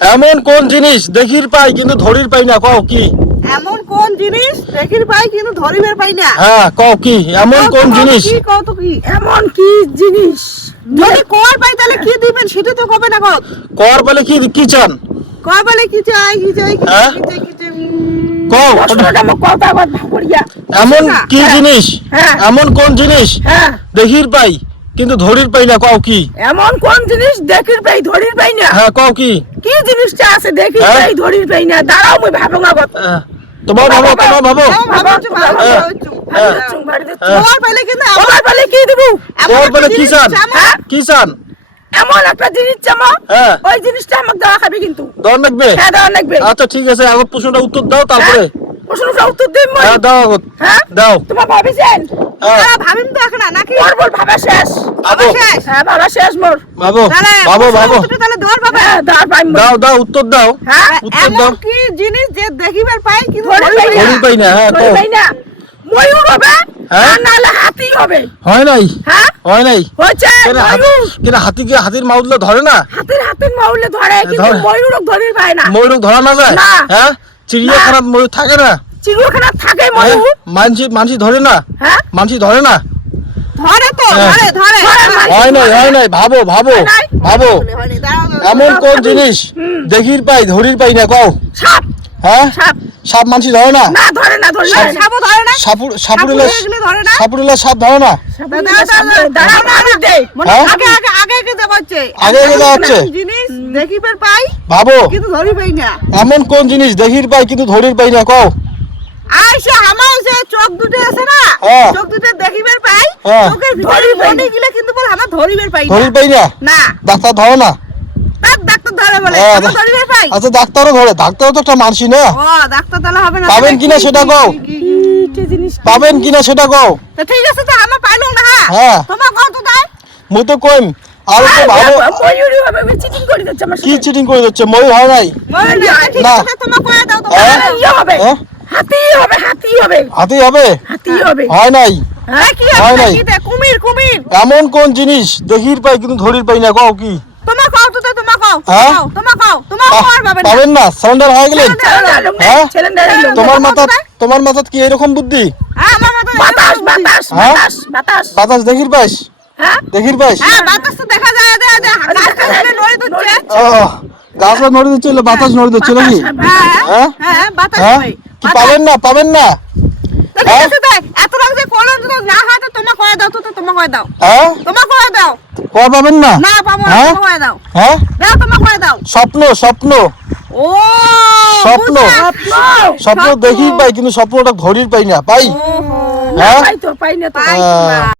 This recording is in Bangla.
এমন কোন জিনিস দেখির পাই কিন্তু ধরির পাই না, কও কি? এমন কোন জিনিস দেখির পাই কিন্তু ধরিবের পাই না? হ্যাঁ কও কি এমন কোন জিনিস? কি কও তো কি এমন কি জিনিস? যদি কর পাই তাহলে কি দিবেন সেটা তো কবে না কও। কর বলে কি চান? কর বলে কি চাই কি চাই কি হ্যাঁ? চাই কি চাই কও প্রশ্নটা মো কথা আবার ভাবড়িয়া। এমন কি জিনিস? হ্যাঁ। এমন কোন জিনিস হ্যাঁ, দেখির পাই কিন্তু ধরির পাই না, কও কি? এমন কোন জিনিস দেখির পাই ধরির পাই না? হ্যাঁ কও কি? কি জিনিসটা আছে দেখির হ্যাঁ? পাই ধরির পাই না? দাঁড়াও মই ভাবো না গো। তোমার ভাবো তোমার ভাবো। হ্যাঁ। কর পাইলে কিন্তু কর পাইলে কি দেব? কর বলে কি চান? হ্যাঁ? কি চান? এমন একটা জিনিস চামা, হ্যাঁ। ওই জিনিসটা আমাকে দেওয়া খাবে কিন্তু। দর লাগবে? হ্যাঁ, দেওয়া লাগবে। আচ্ছা ঠিক আছে, আমার প্রশ্নটা উত্তর দাও তারপরে। প্রশ্নটা উত্তর দিন মই। হ্যাঁ দাও হ্যাঁ? দাও। তোমার ভাবিছেন? হ্যাঁ। ভাবিম তো এখন নাকি? মোর বল ভাবা শেষ। ভাবো। শেষ। হ্যাঁ, ভাবা শেষ মোর। ভাবো ভাবো ভাবো। তাহলে দর পাবে। হ্যাঁ, দর পাইম। দাও দাও উত্তর দাও। হ্যাঁ, উত্তর দাও। এমন কি জিনিস যে দেখিবার পাই কিন্তু ধরির পাই না। হ্যাঁ ধরির কও। পাই না। ময়ূর হবে, হ্যাঁ? আর নাহলে হাতি হবে। হয় নাই হ্যাঁ? হয় নাই হয়েছে ময়ূর। কেন হাতির মাউদলা ধরে না? হাতির মাউলে ধরে কিন্তু ধরে। ময়ূর ধরির পায় না। ময়ূর ধরা না যায়? না। হ্যাঁ চিড়িয়াখানাত ময়ূর থাকে না? চিড়িয়াখানা থাকে হ্যাঁ? ময়ূর। মানসি ধরে না? হ্যাঁ? মানসি ধরে না? ধরে তো, হ্যাঁ। ধরে। হয় নাই ভাবো ভাবো নাই? ভাবো। হয়নি, দাঁড়াও। এমন কোন জিনিস দেখির পাই ধরির পাই না, কও? সাপ। হ্যাঁ সাপ। সাপ মানসি ধরে না? না, ধরে না। সাপও ধরে না। সাপুরেলা এগুলো ধরে না। সাপুরেলা সাপ ধরে না? দাঁড়াও না, আমি দেই। হ্যাঁ? আগে দেব হচ্ছে। আগে দেওয়া হচ্ছে? জিনিস দেখিবার পাই ভাবো কিন্তু ধরি পাই না। এমন কোন জিনিস দেখির পাই কিন্তু ধরির পাই না, কও? আইসা আমার যে চোখ দুটো আছে না, হ্যাঁ। চোখ দুটো দেখিবার পাই, হ্যাঁ। চোখের ভিতরে মনে গেলে কিন্তু বল আমার ধরিবার পাই না। ধরির পাই না? না, ডাক্তার ধরে না? ডাক্তার ধরে বলে হ্যাঁ, আমার ধরিবার পাই। আচ্ছা ডাক্তারও ধরে, ডাক্তারও তো একটা মানসি না? ও, ডাক্তার তাহলে হবে না। পাবেন কিনা সেটা কও। কি জিনিস পাবেন কিনা সেটা কও। তো ঠিক আছে, তো আমার পাইলো না। হ্যাঁ। তোমার কত তাই? মুই তো কইম আর তো ভালো। ময়ূরই হবে, চিটিং করে দিচ্ছে আমার কি চিটিং করে দিচ্ছে? ময়ূর হয় নাই? ঠিক না। আছে, তোমার কয়ে দাও তো। হ্যাঁ? ইয়ে হবে, হ্যাঁ? হাতি হবে। হাতি হবে? হাতি হবে। হয় নাই? হ্যাঁ, কি হয় হবে? নাই। কি দেখ, কুমির। এমন কোন জিনিস দেখির পাই কিন্তু ধরির পাই না, কও কি? তোমার কও তো, তোমার কও। হ্যাঁ? তোমার কও। তোমার কর পাবেন না। পাবেন না? সারেন্ডার হয়ে গেলেন? হ্যাঁ? তোমার তোমার মাথাত কি এরকম বুদ্ধি? হ্যাঁ, আমার মাথায় বাতাস। হ্যাঁ? বাতাস। বাতাস দেখির পাইস? হ্যাঁ? দেখির পাইস? হ্যাঁ, বাতাস তো দেখা যায়, গাছটা নড়ে দিচ্ছে। ও গাছটা নড়ে দিচ্ছে, বাতাস নড়ে দিচ্ছে নাকি? হ্যাঁ? হ্যাঁ, বাতাস হ্যাঁ? হয়। কি পাবেন না? তো ঠিক আছে, তাই এত রকম যে কোন না হয় তো তোমার কয়ে দাও, তো তোমার কয়ে দাও। হ্যাঁ? তোমার কয়ে দাও। কর পাবেন না? না পাবো না, হ্যাঁ? তোমার কয়ে দাও। হ্যাঁ? দাও, তোমার কয়ে দাও। স্বপ্ন ও, স্বপ্ন। স্বপ্ন দেখির পাই কিন্তু স্বপ্নটা ধরির পাই না, পাই? ওহো, হ্যাঁ? পাই তো, পাই না তো। আহ,